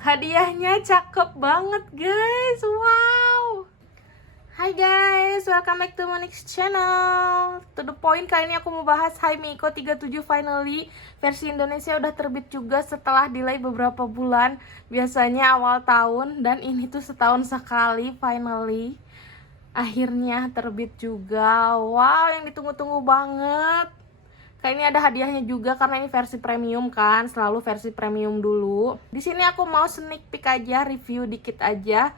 hadiahnya cakep banget guys. Wow. Hai guys, welcome back to Monix channel. To the point, kali ini aku mau bahas Hai Meiko 37 finally. Versi Indonesia udah terbit juga setelah delay beberapa bulan. Biasanya awal tahun, dan ini tuh setahun sekali finally. Akhirnya terbit juga. Wow, yang ditunggu-tunggu banget. Kali ini ada hadiahnya juga karena ini versi premium kan, selalu versi premium dulu. Di sini aku mau sneak peek aja, review dikit aja.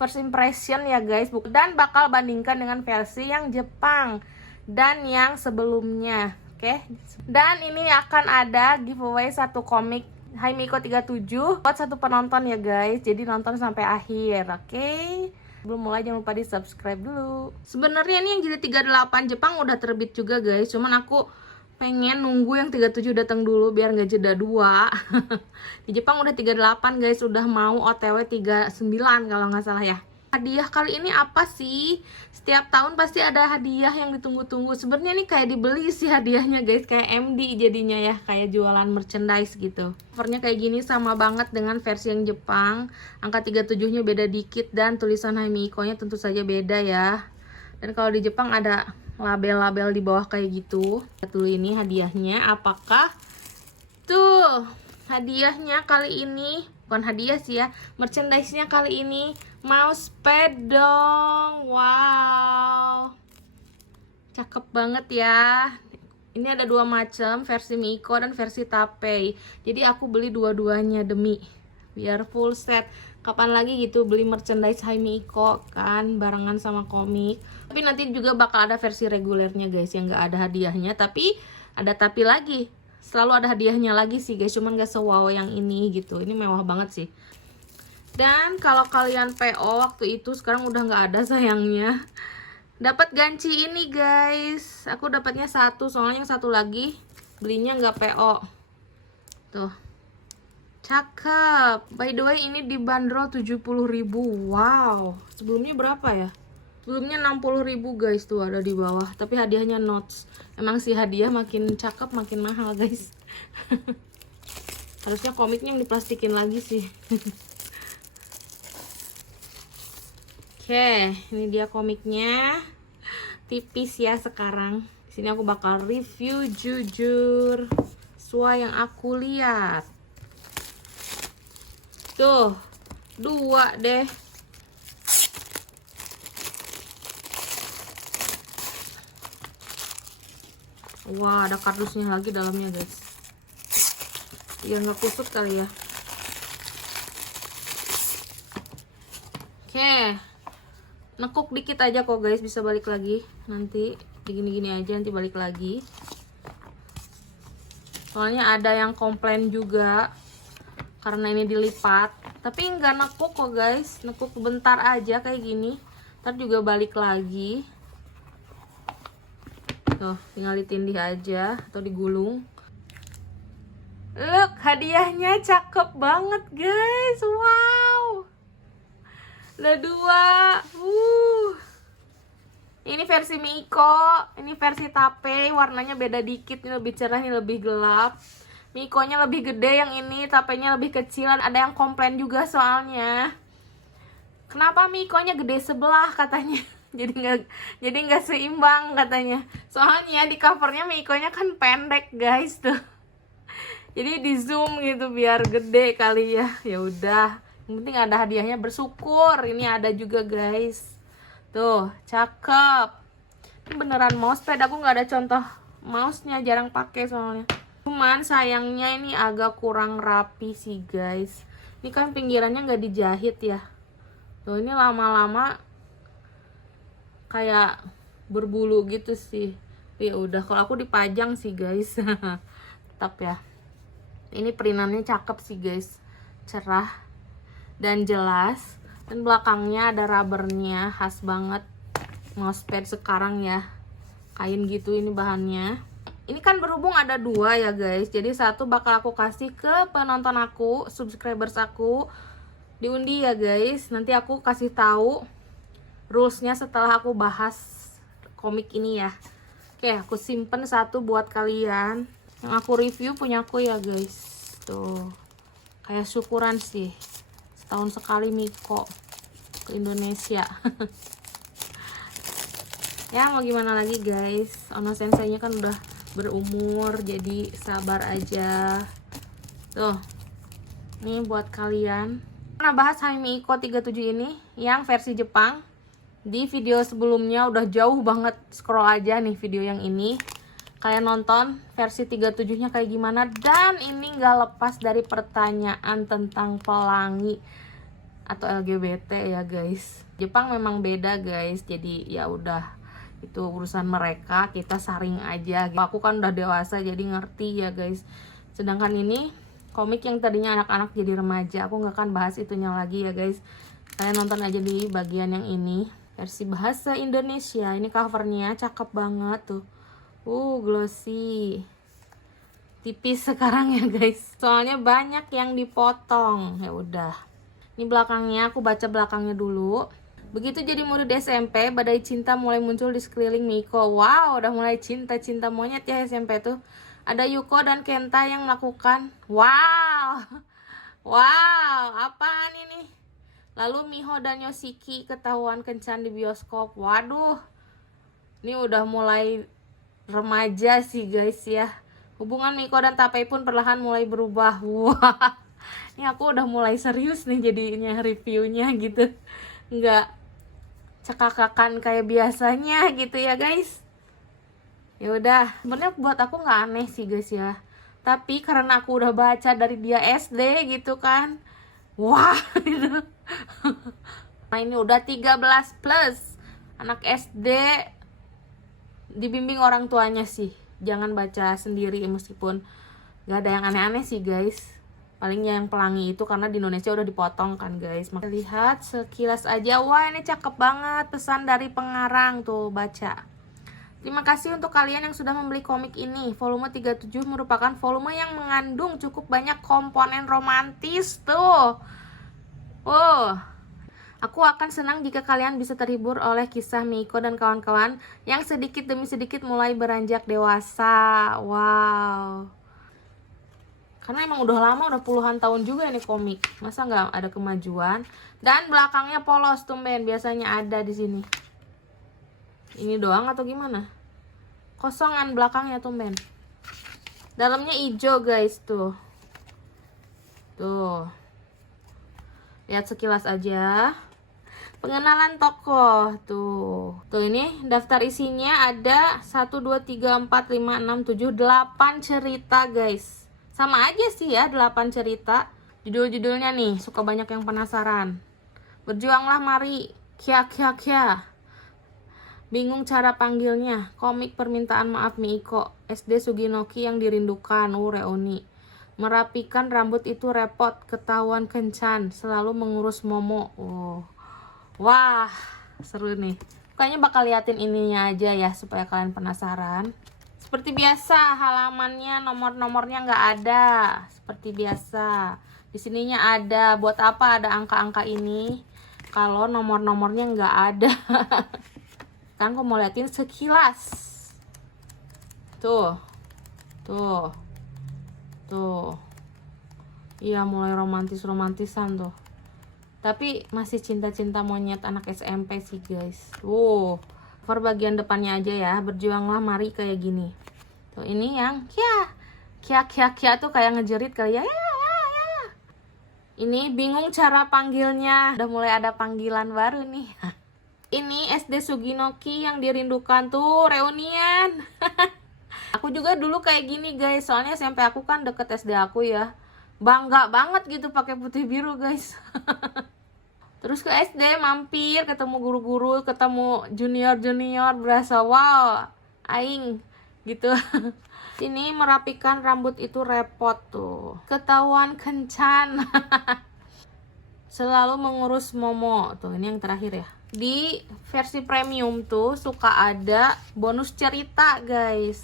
First impression ya guys, dan bakal bandingkan dengan versi yang Jepang dan yang sebelumnya. Oke. Dan ini akan ada giveaway satu komik Hai Meiko 37 buat satu penonton ya guys. Jadi nonton sampai akhir, oke? Belum mulai jangan lupa di subscribe dulu. Sebenarnya ini yang jadi 38 Jepang udah terbit juga guys, cuman aku pengen nunggu yang 37 datang dulu biar nggak jeda dua. Di Jepang udah 38 guys, udah mau OTW 39 kalau nggak salah ya. Hadiah kali ini apa sih? Setiap tahun pasti ada hadiah yang ditunggu-tunggu. Sebenarnya ini kayak dibeli sih hadiahnya guys, kayak MD jadinya ya, kayak jualan merchandise gitu. Covernya kayak gini sama banget dengan versi yang Jepang. Angka 37-nya beda dikit dan tulisan Hai Meiko-nya tentu saja beda ya. Dan kalau di Jepang ada label-label di bawah kayak gitu. Lihat dulu ini hadiahnya apakah. Tuh, hadiahnya kali ini, bukan hadiah sih ya, merchandise-nya kali ini mousepad dong. Wow, cakep banget ya. Ini ada dua macam, versi Meiko dan versi Tapei. Jadi aku beli dua-duanya demi biar full set. Kapan lagi gitu beli merchandise Hai Meiko kan barengan sama komik. Tapi nanti juga bakal ada versi regulernya guys, yang gak ada hadiahnya, tapi ada tapi lagi. Selalu ada hadiahnya lagi sih guys, cuman gak sewow yang ini gitu. Ini mewah banget sih. Dan kalau kalian PO waktu itu, sekarang udah gak ada sayangnya. Dapat ganci ini guys. Aku dapatnya satu, soalnya yang satu lagi belinya gak PO. Tuh. Cakep. By the way, ini dibanderol 70.000. Wow. Sebelumnya berapa ya? Sebelumnya 60.000 guys, tuh ada di bawah. Tapi hadiahnya notes. Emang sih hadiah makin cakep makin mahal guys. Harusnya komiknya yang diplastikin lagi sih. Oke, ini dia komiknya. Tipis ya sekarang. Di sini aku bakal review jujur sesuai yang aku lihat. Tuh, dua deh. Wah, ada kardusnya lagi dalamnya guys. Biar nggak kusut kali ya. Oke, nekuk dikit aja kok guys, bisa balik lagi. Nanti gini-gini aja, nanti balik lagi. Soalnya ada yang komplain juga karena ini dilipat, tapi nggak nekuk kok guys, nekuk bentar aja kayak gini, ntar juga balik lagi. Tuh, tinggal ditindih aja atau digulung. Look, hadiahnya cakep banget guys. Wow, ada dua. Ini versi Meiko, ini versi Tapei, warnanya beda dikit, ini lebih cerah, ini lebih gelap. Meiko-nya lebih gede, yang ini Tapei-nya lebih kecil. Ada yang komplain juga soalnya, kenapa Meiko-nya gede sebelah katanya. jadi nggak seimbang katanya. Soalnya di covernya Meiko-nya kan pendek guys tuh. Jadi di zoom gitu biar gede kali ya. Ya udah, yang penting ada hadiahnya, bersyukur. Ini ada juga guys. Tuh, cakep. Ini beneran mousepad, aku nggak ada contoh mouse-nya, jarang pakai soalnya. Cuman sayangnya ini agak kurang rapi sih guys. Ini kan pinggirannya nggak dijahit ya. Tuh, ini lama-lama kayak berbulu gitu sih. Ya udah, kalau aku dipajang sih guys. Tetap ya. Ini perintannya cakep sih guys, cerah dan jelas. Dan belakangnya ada rubbernya, khas banget mousepad sekarang ya, kain gitu ini bahannya. Ini kan berhubung ada dua ya guys, jadi satu bakal aku kasih ke penonton aku, subscribers aku, diundi ya guys. Nanti aku kasih tahu rulesnya setelah aku bahas komik ini ya. Oke, aku simpen satu buat kalian. Yang aku review punya aku ya guys. Tuh, kayak syukuran sih. setahun sekali Miko ke Indonesia. Ya mau gimana lagi guys, Ono Sensei-nya kan udah berumur, jadi sabar aja. Tuh, nih buat kalian. Nah, bahas Hai Miko 37 ini yang versi Jepang. Di video sebelumnya udah jauh banget, scroll aja nih video yang ini. Kalian nonton versi 37-nya kayak gimana. Dan ini gak lepas dari pertanyaan tentang pelangi atau LGBT ya guys. Jepang memang beda guys, jadi ya udah, itu urusan mereka, kita saring aja. Aku kan udah dewasa jadi ngerti ya guys. Sedangkan ini komik yang tadinya anak-anak jadi remaja. Aku nggak akan bahas itunya lagi ya guys. Kalian nonton aja di bagian yang ini, versi bahasa Indonesia. Ini covernya cakep banget tuh. Glossy. Tipis sekarang ya guys. Soalnya banyak yang dipotong. Ya udah. Ini belakangnya, aku baca belakangnya dulu. Begitu jadi murid SMP, badai cinta mulai muncul di sekeliling Miko. Wow, udah mulai cinta-cinta monyet ya SMP tuh. Ada Yuko dan Kenta yang melakukan. Wow, wow, apaan ini? Lalu Miho dan Yoshiki ketahuan kencan di bioskop. Waduh, ini udah mulai remaja sih guys ya. Hubungan Miko dan Tapei pun perlahan mulai berubah. Wah, ini aku udah mulai serius nih jadinya reviewnya gitu. Nggak cekakakan kayak biasanya gitu ya guys. Ya udah, sebenarnya buat aku nggak aneh sih guys ya, tapi karena aku udah baca dari dia SD gitu kan, wah gitu. Nah ini udah 13 plus, anak SD dibimbing orang tuanya sih, jangan baca sendiri meskipun nggak ada yang aneh-aneh sih guys. Palingnya yang pelangi itu karena di Indonesia udah dipotong kan guys. Lihat sekilas aja, wah ini cakep banget, pesan dari pengarang tuh, baca. Terima kasih untuk kalian yang sudah membeli komik ini. Volume 37 merupakan volume yang mengandung cukup banyak komponen romantis tuh. Aku akan senang jika kalian bisa terhibur oleh kisah Miko dan kawan-kawan yang sedikit demi sedikit mulai beranjak dewasa. Wow. Karena emang udah lama, udah puluhan tahun juga ini komik. Masa nggak ada kemajuan? Dan belakangnya polos tumben, biasanya ada di sini. Ini doang atau gimana? Kosongan belakangnya tumben. Dalamnya hijau guys tuh. Tuh. Lihat sekilas aja. Pengenalan tokoh tuh. Tuh ini daftar isinya ada 1 2 3 4 5 6 7 8 cerita guys. Sama aja sih ya, 8 cerita. Judul-judulnya nih, suka banyak yang penasaran. Berjuanglah mari, Kya Kya Kya. Bingung cara panggilnya, komik permintaan maaf Miko, SD Suginoki yang dirindukan, reuni. Merapikan rambut itu repot, ketahuan kencan, selalu mengurus Momo. Wah, seru nih. Kayaknya bakal liatin ininya aja ya, supaya kalian penasaran. Seperti biasa, halamannya nomor-nomornya nggak ada. Seperti biasa. Di sininya ada. Buat apa ada angka-angka ini kalau nomor-nomornya nggak ada? Kan aku mau liatin sekilas. Tuh. Tuh. Tuh. Iya, mulai romantis-romantisan tuh. Tapi masih cinta-cinta monyet anak SMP sih guys. Per bagian depannya aja ya, berjuanglah mari kayak gini. Tuh ini yang Kya tuh kayak ngejerit kali ya. Ini bingung cara panggilnya. Udah mulai ada panggilan baru nih. Ini SD Suginoki yang dirindukan tuh, reunian. Aku juga dulu kayak gini guys, soalnya SMP aku kan deket SD aku ya. Bangga banget gitu pakai putih biru guys. Terus ke SD mampir, ketemu guru-guru, ketemu junior-junior, berasa wow, aing gitu. Sini merapikan rambut itu repot tuh. Ketahuan kencan. Selalu mengurus Momo. Tuh ini yang terakhir ya. Di versi premium tuh suka ada bonus cerita guys.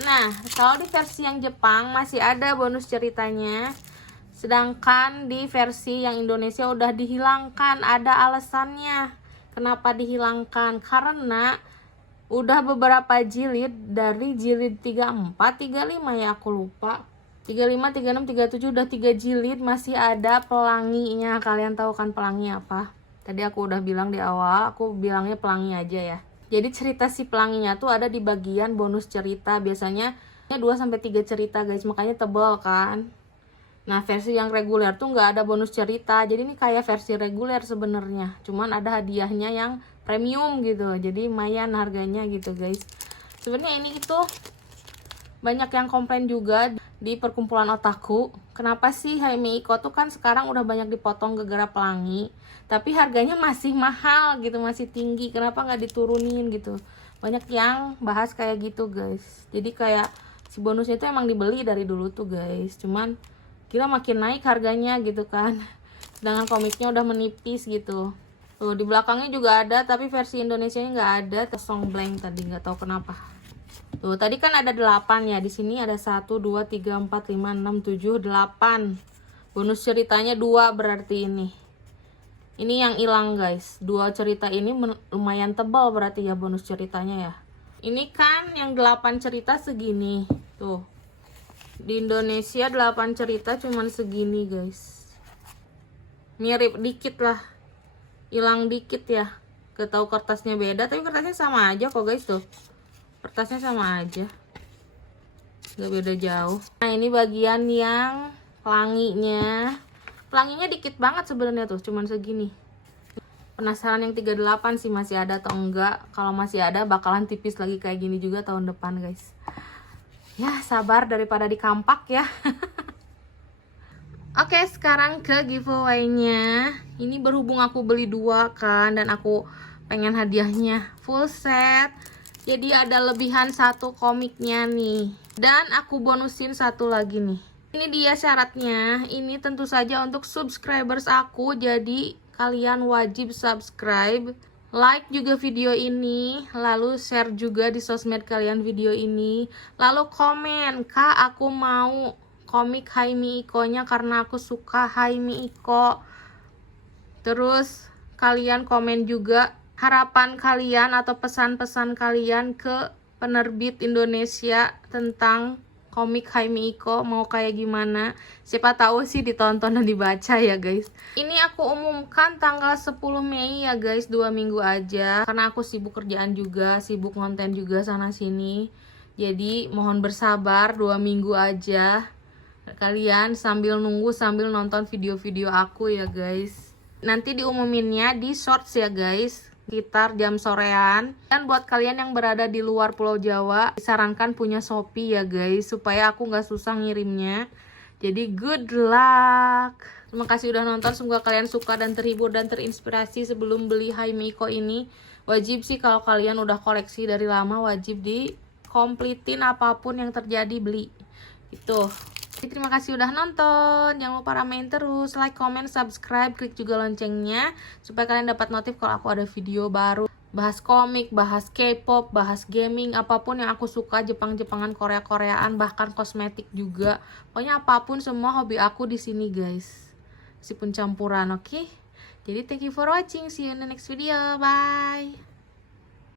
Nah, kalau di versi yang Jepang masih ada bonus ceritanya. Sedangkan di versi yang Indonesia udah dihilangkan. Ada alasannya kenapa dihilangkan. Karena udah beberapa jilid, dari jilid 34, 35 ya aku lupa. 35, 36, 37 udah 3 jilid, masih ada pelanginya. Kalian tahu kan pelangi apa? Tadi aku udah bilang di awal, aku bilangnya pelangi aja ya. Jadi cerita si pelanginya tuh ada di bagian bonus cerita. Biasanya 2-3 cerita guys, makanya tebal kan. Nah versi yang reguler tuh nggak ada bonus cerita. Jadi ini kayak versi reguler sebenarnya. Cuman ada hadiahnya yang premium gitu. Jadi lumayan harganya gitu guys. Sebenarnya ini itu banyak yang komplain juga di perkumpulan otaku. Kenapa sih Haimi Iko tuh kan sekarang udah banyak dipotong gara-gara pelangi, tapi harganya masih mahal gitu, masih tinggi. Kenapa nggak diturunin gitu? Banyak yang bahas kayak gitu guys. Jadi kayak si bonusnya itu emang dibeli dari dulu tuh guys. Cuman kita makin naik harganya gitu kan. Sedangkan komiknya udah menipis gitu. Tuh di belakangnya juga ada, tapi versi Indonesianya nggak ada, kosong blank tadi, nggak tahu kenapa. Tuh, tadi kan ada 8 ya. Di sini ada 1 2 3 4 5 6 7 8. Bonus ceritanya 2 berarti ini. Ini yang hilang, guys. 2 cerita ini lumayan tebal berarti ya bonus ceritanya ya. Ini kan yang 8 cerita segini. Tuh. Di Indonesia 8 cerita cuman segini, guys. Mirip dikit lah. Hilang dikit ya. Ketau kertasnya beda, tapi kertasnya sama aja kok, guys tuh. Kertasnya sama aja, gak beda jauh. Nah ini bagian yang pelanginya. Pelanginya dikit banget sebenarnya tuh, cuman segini. Penasaran yang 38 sih masih ada atau enggak. Kalau masih ada bakalan tipis lagi kayak gini juga tahun depan guys. Ya sabar daripada dikampak ya. Oke, sekarang ke giveaway-nya. Ini berhubung aku beli 2 kan, dan aku pengen hadiahnya full set. Jadi ada lebihan 1 komiknya nih. Dan aku bonusin 1 lagi nih. Ini dia syaratnya. Ini tentu saja untuk subscribers aku. Jadi kalian wajib subscribe. Like juga video ini. Lalu share juga di sosmed kalian video ini. Lalu komen, Kak aku mau komik Haimi Iko-nya karena aku suka Haimi Iko. Terus kalian komen juga harapan kalian atau pesan-pesan kalian ke penerbit Indonesia tentang komik Haimi Iko, mau kayak gimana. Siapa tahu sih ditonton dan dibaca ya guys. Ini aku umumkan tanggal 10 Mei ya guys, 2 minggu aja. Karena aku sibuk kerjaan juga, sibuk konten juga sana sini. Jadi mohon bersabar 2 minggu aja. Kalian sambil nunggu, sambil nonton video-video aku ya guys. Nanti diumuminnya di shorts ya guys, sekitar jam sorean. Dan buat kalian yang berada di luar Pulau Jawa, disarankan punya Shopee ya guys, supaya aku nggak susah ngirimnya. Jadi good luck. Terima kasih udah nonton, semoga kalian suka dan terhibur dan terinspirasi. Sebelum beli Haimi Iko ini, wajib sih kalau kalian udah koleksi dari lama, wajib dikomplitin apapun yang terjadi beli. Itu. Terima kasih udah nonton. Jangan lupa ramein terus, like, comment, subscribe, klik juga loncengnya supaya kalian dapat notif kalau aku ada video baru. Bahas komik, bahas K-pop, bahas gaming, apapun yang aku suka, Jepang-Jepangan, Korea-Koreaan, bahkan kosmetik juga. Pokoknya apapun, semua hobi aku di sini guys. Meskipun campuran, oke? Jadi thank you for watching. See you in the next video. Bye.